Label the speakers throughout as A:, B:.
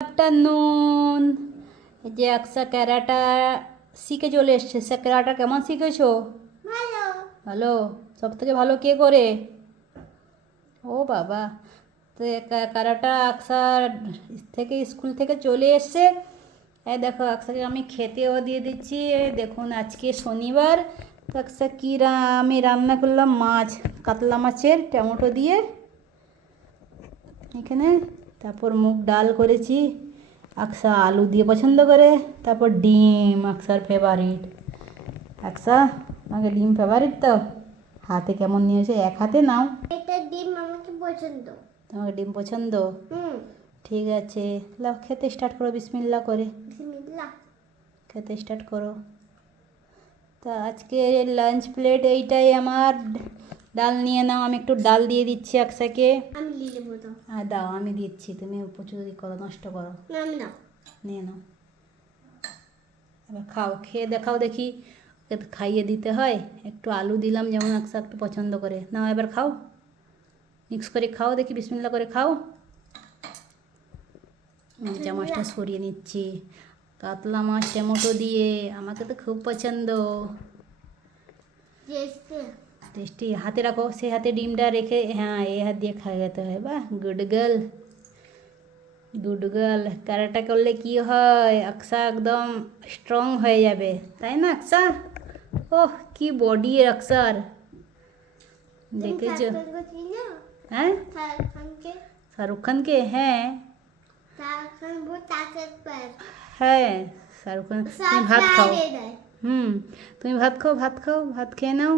A: Afternoon. এই যে একসা ক্যারাটা শিখে চলে এসছে। সে ক্যারাটা কেমন শিখেছো?
B: ভালো।
A: সব থেকে ভালো কে করে? ও বাবা। তো এ ক্যারাটা আকসা থেকে স্কুল থেকে চলে এসছে। এই দেখো আকসাকে আমি খেতেও দিয়ে দিচ্ছি। দেখুন আজকে শনিবার। তো আকসা কী রা- আমি রান্না করলাম মাছ কাতলা মাছের টমেটো দিয়ে। এখানে তারপর মুগ ডাল করেছি আকসা আলু দিয়ে পছন্দ করে তারপর ডিম আকসার ফেভারিট আকসা আমাকে ডিম ফেভারিট তো? হাতে কেমন নিয়েছে? এক হাতে নাও।
B: এটা ডিম আমাকে পছন্দ।
A: তোমাকে ডিম পছন্দ?
B: হুম।
A: ঠিক আছে। লাও খেতে স্টার্ট করো বিসমিল্লা করে। খেতে স্টার্ট করো। তা আজকে লাঞ্চ প্লেট এইটাই আমার। ডাল নিয়ে নাও আমি একটু ডাল দিয়ে দিচ্ছি
B: তো।
A: আর দাও আমি দিচ্ছি তুমি প্রচুর করো নষ্ট করো।
B: না আমি না
A: নিয়ে নাও। এবার খাও খেয়ে দেখাও দেখি ওকে তো খাইয়ে দিতে হয়। একটু আলু দিলাম যেমন একশো একটু পছন্দ করে। নাও এবার খাও। মিক্স করে খাও দেখি বিসমিল্লা করে খাও। চামচটা সরিয়ে নিচ্ছি। কাতলা মাছ টমেটো দিয়ে আমাকে তো খুব পছন্দ।
B: টেস্টে
A: টেস্টি হাতে রাখো সেই হাতে ডিমটা রেখে হ্যাঁ এই হাত দিয়ে খাওয়া যেতে হয় বাহ গুড গার্ল গুড গার্ল ক্যারাটা করলে কি হয় আকসা একদম স্ট্রং হয়ে যাবে তাই না আকসা ওহ কি বডি আকসার দেখেছ
B: চিনো
A: হ্যাঁ
B: শাহরুখ খানকে
A: শাহরুখ খানকে হ্যাঁ
B: শাহরুখ খান বহুত তাকত পায়
A: হ্যাঁ শাহরুখ খান তুমি
B: সব
A: ভাত খাও
B: বাইরে দেয়
A: হুম তুমি ভাত খাও ভাত খাও ভাত খেয়ে নাও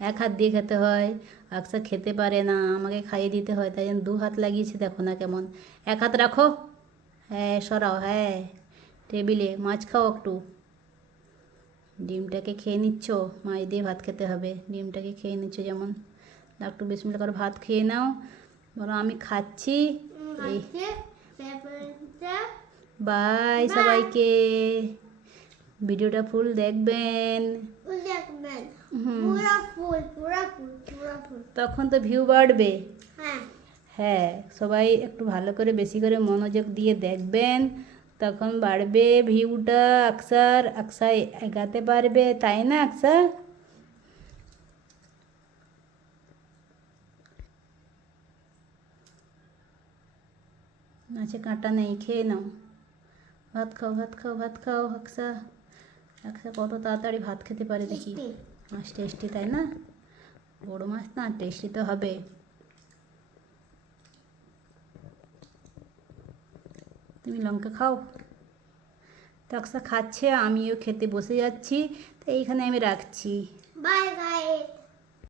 A: এক হাত দিয়ে খেতে হয় আকসা খেতে পারে না আমাকে খাইয়ে দিতে হয় তাই জন্য দু হাত লাগিয়েছে দেখো না কেমন। এক হাত রাখো। হ্যাঁ সরাও হ্যাঁ টেবিলে মাছ খাও একটু। ডিমটাকে খেয়ে নিচ্ছ? মাছ দিয়ে ভাত খেতে হবে। ডিমটাকে খেয়ে নিচ্ছ যেমন। একটু বিসমিল্লা করে ভাত খেয়ে নাও। বলো আমি খাচ্ছি। এই। বাই। সবাইকে। ভিডিওটা ফুল দেখবেন। তখন তো ভিউ বাড়বে।
B: হ্যাঁ।
A: হ্যাঁ সবাই একটু ভালো করে বেশি করে মনোযোগ দিয়ে দেখবেন। তখন বাড়বে ভিউটা আকসার আকসা এগাতে পারবে তাই না আকসার নাচে কাঁটা নেই খেয়ে নাও। ভাত খাও ভাত খাও ভাত খাও আকসা। আকসা কত তাড়াতাড়ি ভাত খেতে পারে দেখি। মাছ টেস্টি তাই না? বড় মাছ না টেস্টি তো হবে। তুমি লঙ্কা খাও? তক্সা খাচ্ছে আমিও খেতে বসে যাচ্ছি তো এইখানে আমি রাখছি।
B: বাই